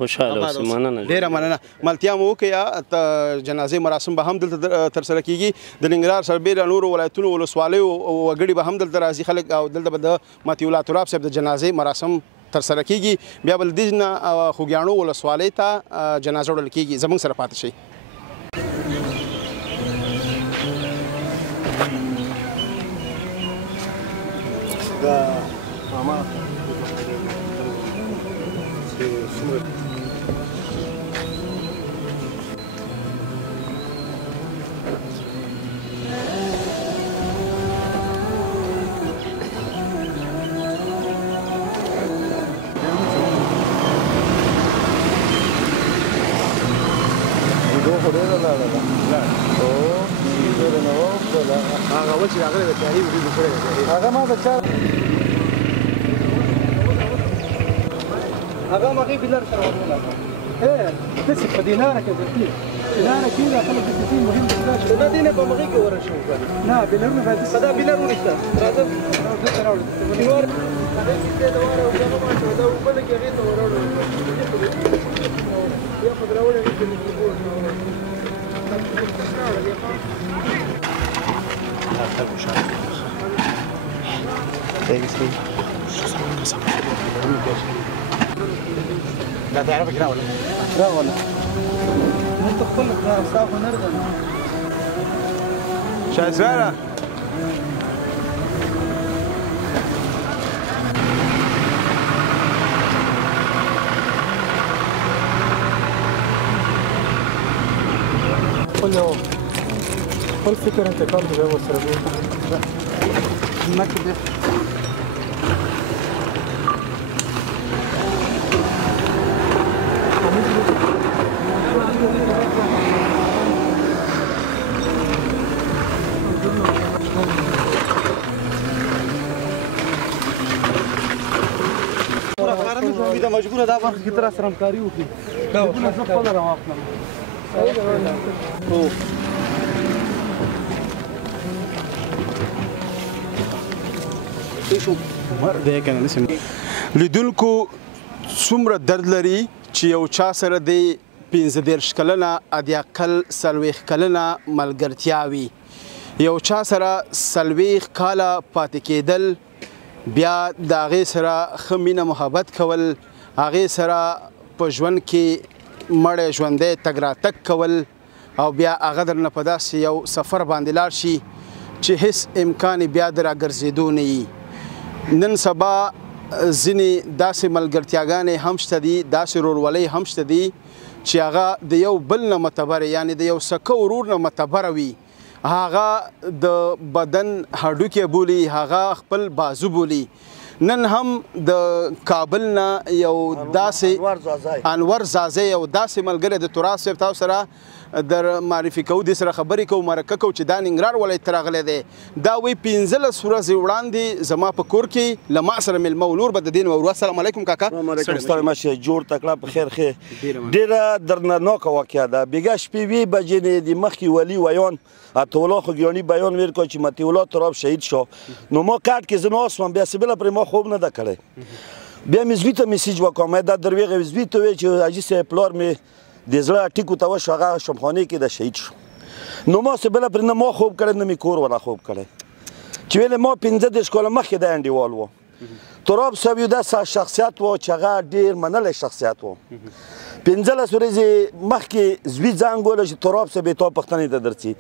مننه ملتیا مو وکړه جنازې مراسم به هم دلته ترسره کېږي د ننګرهار سربېره نورو ولایتونو ولسوالیو وګړي به هم دلته راځي خلک او دلته به د مطیع الله تراب صاحب د جنازې مراسم ترسره کېږي بیا به له دې نه خوږیاڼو ولسوالۍ ته جنازه وړل کېږي زموږ سره پاتې شئ خو ډېره لاړه ده ډېره نه وه هغه اول چې راغلی د تیاري ویډیو کړی دی هغه ما د چا هغه مغې بلر سره ورغله داسې په دیناره کې درتي دیناره کې دا خلک داسې مهم دي نه دې نه په مغې کې ورشو نه بلرونه باید په دا بلر ونیسته راځه دلته راوړه ونیوار هغې کیسې د واره وجامه ماته دا اوبه لږې هغې ته وراوړه بیا خو دراوړې هغې لا تعرفك لا ولا لا ولا انت خلك يا استاذ نرجع شاي زبالة قل فكر انت كم جاب وسربوه المكتب دا مجبوره دا برخه کې تر سره همکاري وکړي دا نه څه خپل راوخلم لیدونکو څومره درد لري چې یو چا سره د 15 کلنه ادیاقل 40 کلنه ملګرتیا وي یو چا سره 40 کاله پاتې کېدل بیا د هغې سره ښه مینه محبت کول هغې سره په ژوند کې مړی ژوندی تګ راتګ کول او بیا هغه درنه په داسې یو سفر باندې لاړ شي چې هیڅ امکان بیا د راګرځېدو نه وي نن سبا ځینې داسې ملګرتیاګانې هم شته دي داسې ورورولۍ هم شته دي چې هغه د یو بل نه معتبره یعنې د یو سکه ورور نه معتبره وي هغه د بدن هډوکی بولی هغه خپل بازو بولی نن هم د کابل نه یو داسې انور زازی یو داسې ملګری د تراث صاحب تاسو سره در معرفي کوو دې سره خبرې کوو مرکه کوو چې دا ننګرهار ولایت ته راغلی دی دا وایي 15 ورځې وړاندې زما په کور کې له ما سره مېلمه ولور به د دین وورو السلام علیکم کاکا ستړی مشه جوړ تکړه په خیر ښې ډېره درنناکه واقعه ده بېګا شپې وې بجې نه د مخکې ولي ویان عطاالله خوږیاني بیان ویل کو چې مطیع الله تراب شهید شو نو ما کاټ کې زه ناست وم بیا سبله پرې ما خوب نه ده کړی بیا مې زوی ته میسیج وکړم دا درویغه زوی ته وویل چې حاجي صاحب پلار مې د زړه ټیکو ته وشو هغه شمخانې کې د شهید شو نو ما سبله پرې نه ما خوب کړی نه مې کور ولا خوب کړی چې ویلې ما 15 کاله مخکې دا انډیوال و تراب صاحب یو داسې شخصیت و چې هغه ډېر منلی شخصیت و 15 ورځې مخکې زوی زنګ وله چې تراب صاحب تا پښتنې ته درځي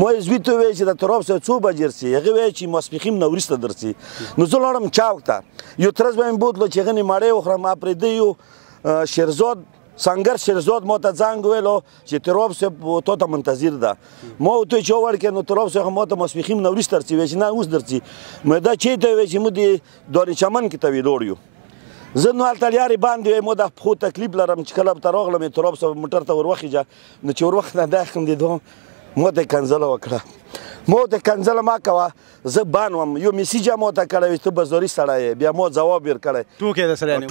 ما یې زوی ته وویل چې د تراب صاحب څو بجې رسي هغې ویل چې ماسپښین نه وروسته درځي نو زه لاړم چوک ته یو ترڅ به مې بوتلو چې هغه نېماړی وخورم ما پرېږده یو شیرزاد سنگر شیرزاد ما ته زنګ ویلو چې تراب صاحب تا ته منتظر ده ما ورته ویل چې وړکې نو تراب صاحب ما ته ماسپښین نه وروسته درځي ویل چې نه اوس درځي مې دا چېرته ویل چې موږ د دارې چمن کې ته ویلوړ یو زه نو هلته لیارې باندې ویم ما د پښو تکلیف لرم چې کله ته راغلم تراب صاحب موټر ته وروخېږه نو چې وروخېده دا خندېدو ما ته یې کنځله وکړه ما ورته کنځله مه کوه زه بان وم یو میسیج یې ما ته کړی وي ته بزاري سړی یې بیا ما ځواب ورکړی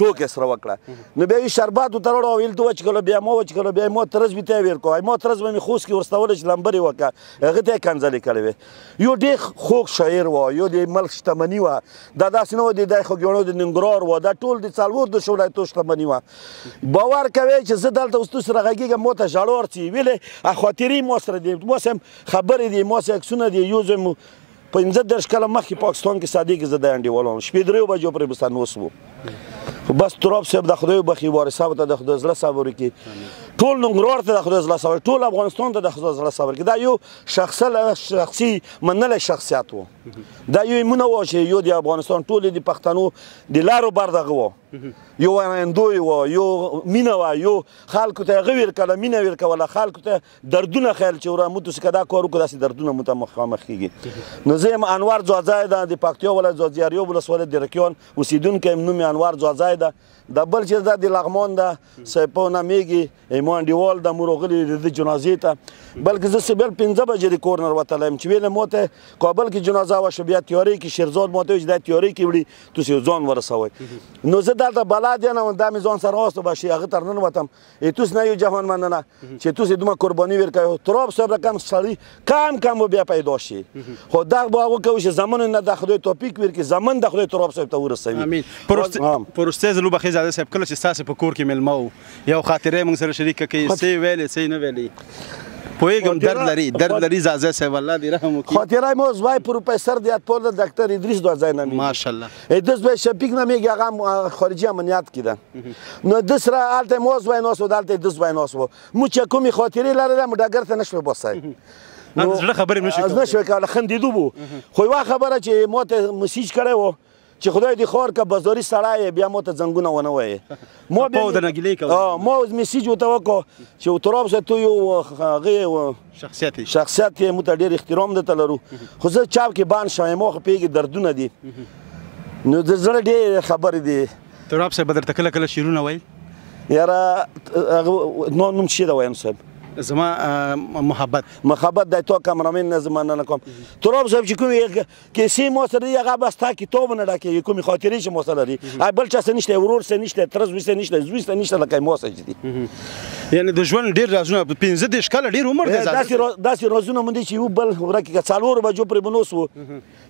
ټوکې سره وکړه نو بیا یې شربات ورته راوړه او ویل ته وچکلو بیا ما وچکلو بیا ما ترس بې ته یې ویل کوه ما ترس به مې خوست کې ورستولی چې لمبرې وکړه هغې ته یې کنځلې کړې وې یو ډېر خوږ شاعر و یو د ملک شتمني وه دا داسې نه و د دی خوږیاڼو د ننګرهار و دا ټول د څلور د ولایتو شتمني وه باور کوئ چې زه دلته اوس تو سره غږېږم ما ته ژړا ورځي ویلې خاطرې ما سره دي ما سره خبرې دي ما سره عکسونه دي یو ځای مو 15 کاله مخکې پاکستان کې صادق زه د انډیوال وم شپې 3 بجو پرې به سنوس و خو بس تراب صاحب د خدای وبخښي وارث صاحب ته د خدای زړه صبر وکړي ټول ننګرهار ته د خدای زړه صبر ټول افغانستان ته د خدای زړه صبر وکړي دا یو شخصي منلی شخصیت و دا یو ایمونه و چې یو د افغانستان ټول د پښتنو د لارو بر دغه و یو ویندوی و یو مینه وه یو خلکو ته هغه ورکوله مینه ورکوله خلکو ته دردونه خیل چې وره موږ چې دا کار وکړو داسې دردونه موږ ته مخامخ کېږي نو زه یم انور ځواځی ده د پکتیا ولایت ځواځیاریو ولسوالۍ د رکیان اوسېدونکی یم نوم یې انور ځواځی ده د بل چې دا د لغمان ده سیپو نامیږي ایمان دیوال د مروغلی د جنازې ته بلکې زه سبل 15 بجې د کور نه وتلم چې ویل موته کابل کې جنازه واشه بیا تیاری کې شیرزاد موته چې د تیاری کې وړي تو سه ځان ورسوي نو زه دلته بلاد نه د میزان سره واستو باشي هغه تر نن وتم توس نه یو جهان مننه چې توس دومره قرباني ورکوي تراب صبر کم سړی کم بیا پیدا شي خو دا به هغه کوي چې زمان نه د خدای توفیق ورکړي زمان د خدای تراب صاحب ته ورسوي امين پروستیز لو بخیز زاده صاحب کله چې تاسو په کور کې ملمو یو خاطره موږ سره شریک کړي سی ویلې سی نه ویلې پوهیږم درد لري زاده صاحب الله دې رحم وکړي خاطره مو زوای پروفیسور دیاتپور د دکتر ادریس دوزای نامی ماشاءالله ادریس به شپیک نامیږي هغه خارجي امنیت کیدن نو د سره الته مو زوای نو سو دلته د زوای نو سو مو چې کومي خاطره لرم ډګر ته نشو بوسای نو زړه خبرې نشو کول خندیدو بو خو وا خبره چې مو ته مسیج کړو چې خدای دې خور کا بازاري سړی بیا مو ته زنګونه ونه وایي مو په د نګلې کوي مو میسیج وته وکړو چې تراب زه تو یو هغه شخصیت یې مو ته ډېر احترام درته لرو خو زه چاپ کې بان شوم مو پیږي دردونه دي نو د زړه ډېر خبرې دي تراب صاحب درته کله کله شیرونه وایي یاره نوم شي دا وایم صاحب زما محبت د تو کامرامین نه زمانه نه کوم تراب صاحب چې کوم کیسې مو سره هغه بس تا کتاب نه ډکې کوم خاطرې چې مو سره لري بل چا څه نشته ورور څه نشته ترز وسه نشته زوی څه نشته لکه مو سره دي یعنی د ژوند ډیر رازونه 15 د ښکاله ډیر عمر دی داسې رازونه مونږ چې یو بل ورکه څالور بجو پر بنوسو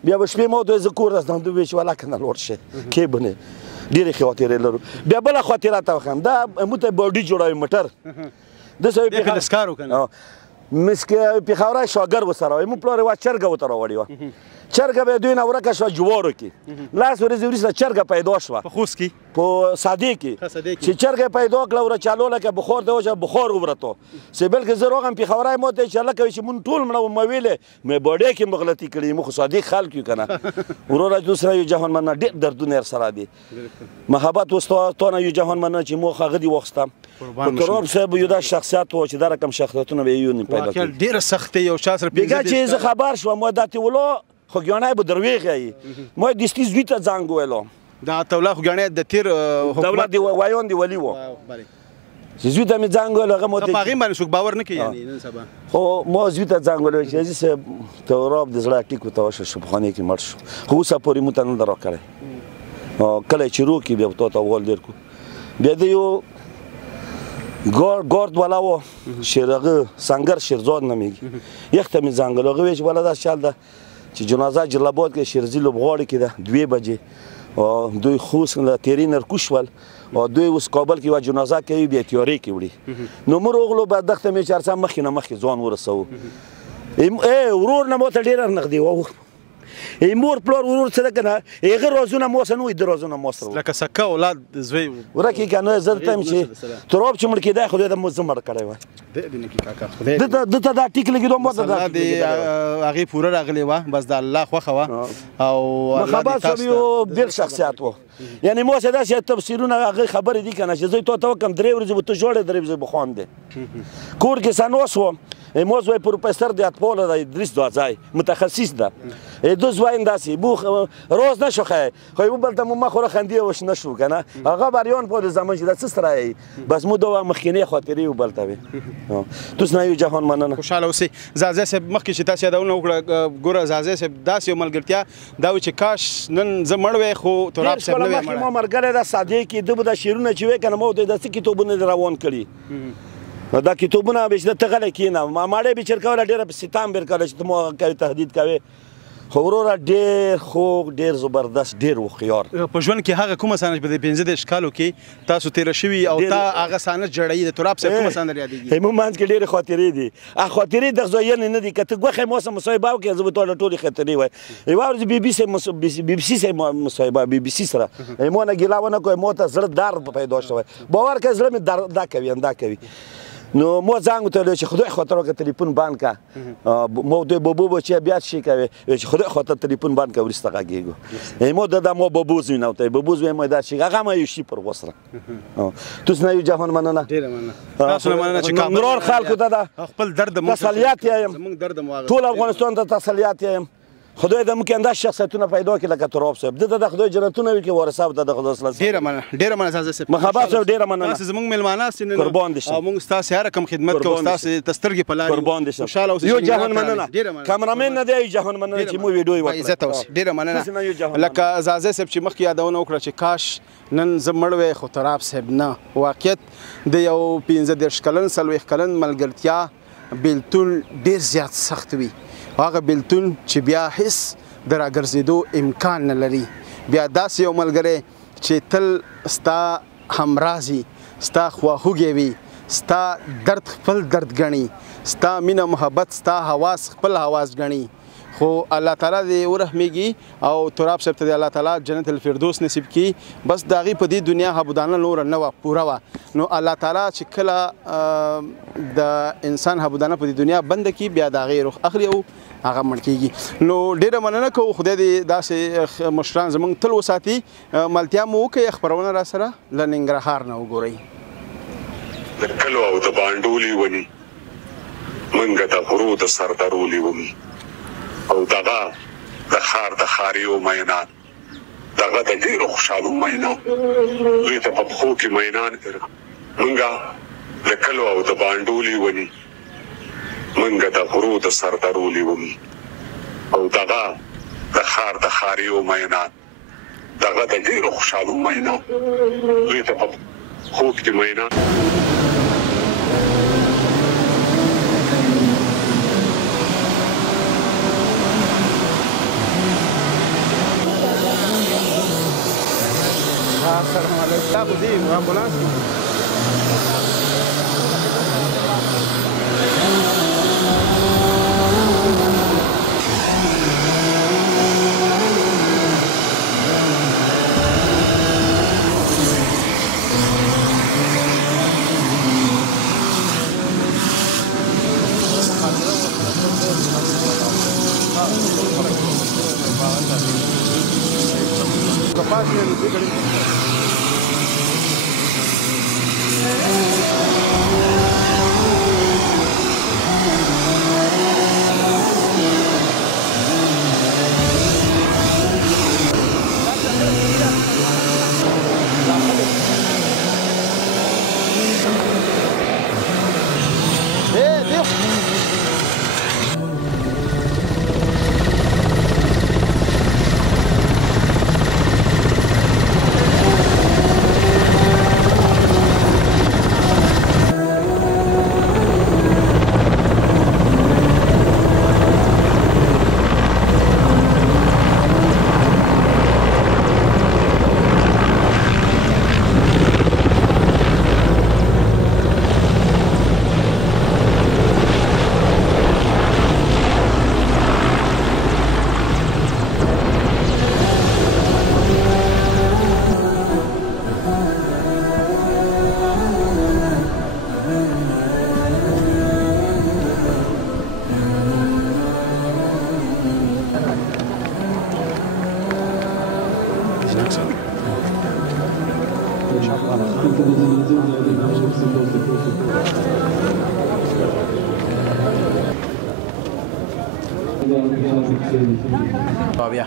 بیا به شپې مو د ذکر راځم دوی چې ولا کنه لور شي کې بنه ډیره خاطرې لرو بیا بل خاطرات وخم دا مته باډي جوړوي مټر د سوي په لسکارو کنه مسکه په خاورای شاګر وسره مو پلور وا چرګه وتر وړي چرګه به دوی نه ورکه شو جوړو کې لاس ورځ ورسره چرګه پیدا شو په خوست کې په ساده کې چې چرګه پیدا کړه ور چالو لکه بخور دی او بخور وبرته سیبل کې زه روغم په خاورای مو ته چې لکه چې مون ټول مړو مو ویلې مې بډې کې مغلطي کړې مو خو صادق خلک یو کنه ورور دوسرا یو جهان من ډېر دردونه سره دي محبت وستو تو نه یو جهان من چې مو خغدي وختم تراب صاحب یو دا شخصیت و چې دا رقم شخصیتونه به یو نه پیدا کړي ډېر سخت یو شاسر بیګا چې زه خبر شوم مو داتې ولو خو ګیانای به درویږي مو د ستې زوی ته زنګ ویلو دا تولا خو ګیانای د تیر دولت دی وایون دی ولی وو چې زوی ته مې زنګ ویلو هغه مو ته هغه باندې څوک باور نه کوي یعنی نن سبا خو مو زوی ته زنګ ویلو چې زه تراب د زړه ټیکو ته وشه شپخانه کې مړ شو خو اوسه پورې مو ته نه درو کړی کله چې روکی بیا ته ول ډیر کو بیا د یو گارد والا و شیرغه سنگر شیرزاد نمیگی یخته می زنگل هغه ویش والا دا شال ده چې جنازه جلابات کې شیرزی لوبغاړي کې ده 2 بجې او دوی خوس تیری نرکوش ول او دوی اوس کابل کې و جنازه کوي بیا تیاری کې وړي نو مر اوغلو بعد دغه می 400 مخینه مخې ځوان ورسو ورور نه مو ته ډیر نغدي و مور پلور ورور سره کنه هغه روزونه مو سره نو د روزونه مو سره لکه سکه اولاد زوی ورکی کنه زه تم چې تراب چې مړ کېده خو د مزمر کړی و د دې کې کاکا خدای د دا ټیک لګیدو مو ته دا هغه پوره راغلی و بس د الله خوخه و او محبت سره یو بل شخصیت و یعنی مو سره چې تفسیرونه هغه خبرې دي کنه چې زه ته کم درې ورځې ته جوړې درې ورځې بخوان دي کور کې سنوس و موضوع پروفیسور دیاتپور د ادریس دوزای متخصص ده دو زواین داسي بو روز نشو خای خو یو بل ته مو مخوره خندي وش نشو کنه هغه باریون په زمان چې د سسترای بس مو دوه مخکینه خاطرې وبل ته توس نه یو جهان مننه خوشاله اوسئ زازه صاحب مخکې چې تاسو یادونه وکړه ګوره زازه صاحب داسې یو ملګرتیا دا و چې کاش نن زه مړ وی خو تراب صاحب نه وی مړ ما مرګره د ساده کې د شیرونه چې وې کنه مو د څه کتابونه روان کړي دا کتابونه به چې ته غل کینه ما ماړې به چرکاوله ډیره په ستامبر کله چې مو کوي تهدید کوي خو وروره ډیر خوږ ډیر زبردست ډیر وخيار په ژوند کې هغه کومه سانه په 15 اشکالو کې تاسو تیر شوی او تا هغه سانه جړی د تراب صاحب کومه سانه یادېږي هم مانځ کې ډیر خاطرې دي خاطرې د ځای نه دي کته غوخه موسم مصايبه او کې زه ټول خاطرې وای یو بي بي سي مصايبه بي بي سي سره مو نه ګلاونه کوي مو ته زړه درد پیدا شوی باور کې زړه مې درد کوي انده کوي نو مو زنګ ته چې خدای خاطر وکړه ټلیفون بند کا مو د بوبو بچي بیا شي کوي چې خدای خاطر ټلیفون بند کا ورسته غږیږي مو د مو بوبوز نه ته بوبوز مې دا شي هغه ما یو شي پر وسره توس نه یو جهان مننه ډیر مننه تاسو مننه چې کامرار خلکو ته دا خپل درد مو تسلیات یم موږ درد مو ټول افغانستان ته تسلیات یم خدای د موږ انداز شخصیتونه پیدا کړي لکه تراب صاحب ده د خدای جنتونه وي کې وارث صاحب د خدای صلی الله ډیره مننه زازه صاحب محبت صاحب ډیره مننه تاسو زموږ میلمانه سینه قربان دي او موږ تاسو هر کوم خدمت کوو تاسو تسترګي په لاري قربان دي خوشاله اوسئ یو جهان مننه کامرامین نه دی جهان مننه چې مو ویډیو وکړه عزت اوسئ ډیره مننه لکه زازه صاحب چې مخکې یادونه وکړه چې کاش نن زه مړ وی خو تراب صاحب نه واقعیت د یو 15 کلن 40 کلن ملګرتیا بیلتون ډیر زیات سخت وي هغه بیلتون چې بیا هیڅ د راګرځېدو امکان نه لري بیا داسې یو ملګری چې تل ستا همراز وي ستا خواخوږی وي ستا درد خپل درد ګڼي ستا مینه محبت ستا حواس خپل حواس ګڼي خو الله تعالی دې ورحمیږي او تراب صاحب ته دې الله تعالی جنت الفردوس نصیب کړي بس د هغې په دې دنیا حبودانه نوره نه وه پوره وه نو الله تعالی چې کله د انسان حبودانه په دې دنیا بنده کړي بیا د هغې روح اخلي او هغه مړ کېږي نو ډېره مننه کوو خدای دې داسې مشران زموږ تل وساتي ملتیا مو وکړئ خپرونه را سره له ننګرهار نه وګورئ د کلو او د بانډولي ونی منګه د غرو د سردرولي ونی او دغه د خار د خاریو میدان دغه د ډیرو خوشالو میدان دوی ته په پښو کې میدان منګه د کلو او د بانډولي ونی منګه د غرو د سردرولي ونی او دغه د خار د خاریو میدان دغه د ډیرو خوشالو میدان دوی ته په پښو کې میدان السلام علیکم تاسو دې امبولانس بیا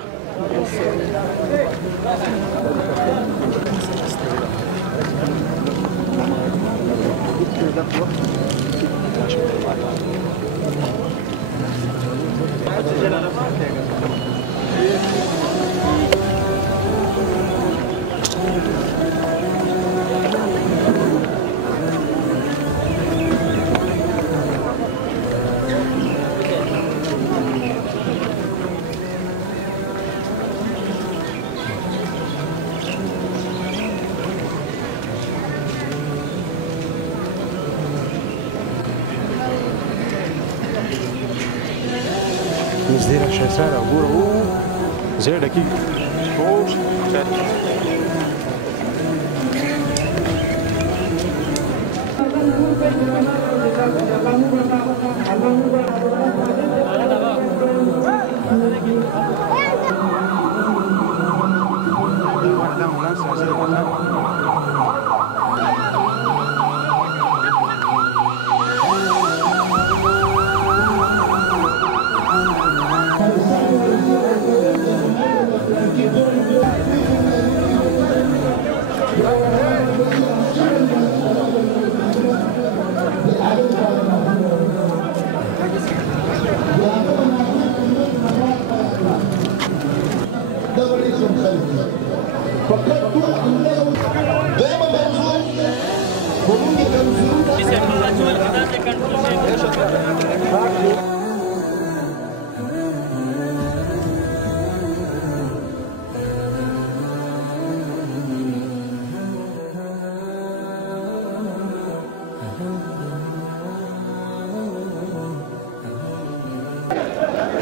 نږدې راشه سره وګوره زه ډکېږم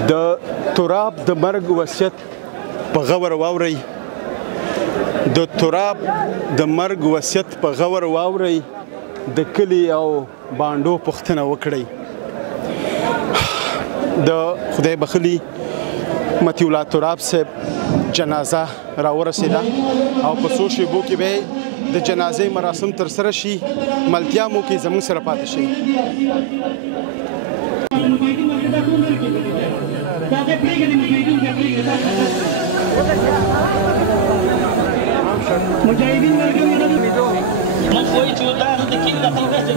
د تراب د مرګ وصیت په غور واورئ د تراب د مرګ وصیت په غور واورئ د کلي او بانډو پوښتنه وکړئ د خدای بخلي مطیع الله تراب صاحب جنازه راورسېده او په څو شېبو کې به د جنازې مراسم ترسره شي ملتیا مو کې زموږ سره پاتې شي مجاهدین من کوئی چوتا ہے تو کین دخل کر سے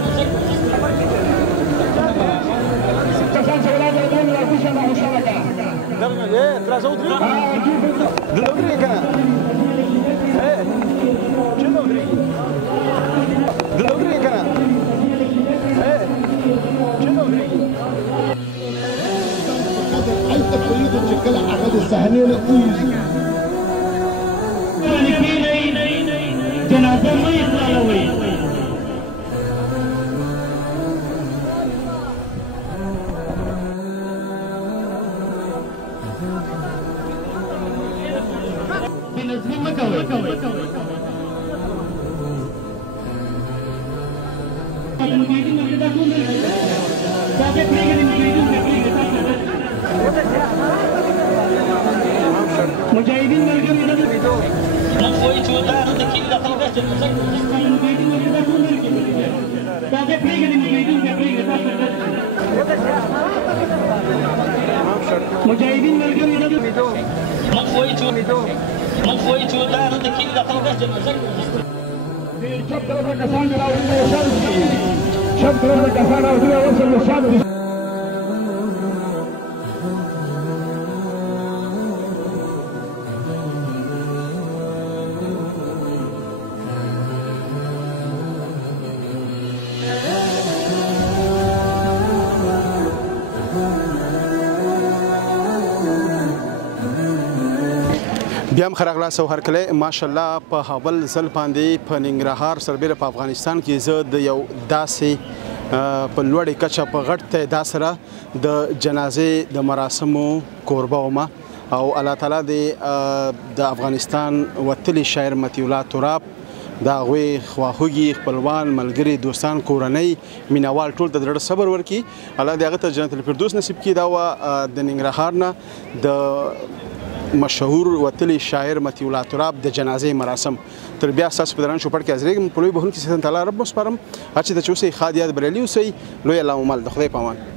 کسان سے ولا دون لا کوشش ما مشاركه دغه ايه ترى زودري دلودري کنه ايه چلودري دلودري کنه ايه چلودري عايز تريد تشكل عقد السهلين ويجي جنازه ما يطلعوي بنظمي ما کوي مجاهدین ملګری نه من کوئی چوتا ہے تو کین دخل کر سے مجاهدین ملګری نه من کوئی چوتا ہے تو کین دخل کر سے شب طرف کسان راوړي شب طرف کسان راوړي وصل شب بیا هم ښه راغلاست او هرکلی ماشاءالله په هابل ځل باندې په ننګرهار سربیره په افغانستان کې زه د یو داسې په لوړې کچه په غټ تعداد سره د جنازې د مراسمو کوربه وم او الله تعالی دې د افغانستان وتلي شاعر مطیع الله تراب د هغوی خواخوږي خپلوان ملګري دوستان کورنۍ مینوال ټول ته د زړه صبر ورکړي الله دې هغه ته جنت الفردوس نصیب کړي دا وه د ننګرهار نه د مشهور وتلی شاعر مطیع الله تراب د جنازې مراسم تر بیا ستاسو په درانه چوپړ کې حاضرېږم په لوی بهون کې ستاسو تعالی رب وسپارم هر چې د چې اوسئ ښاد یاد بریالي اوسئ لوی الله مو مل د خدای په امان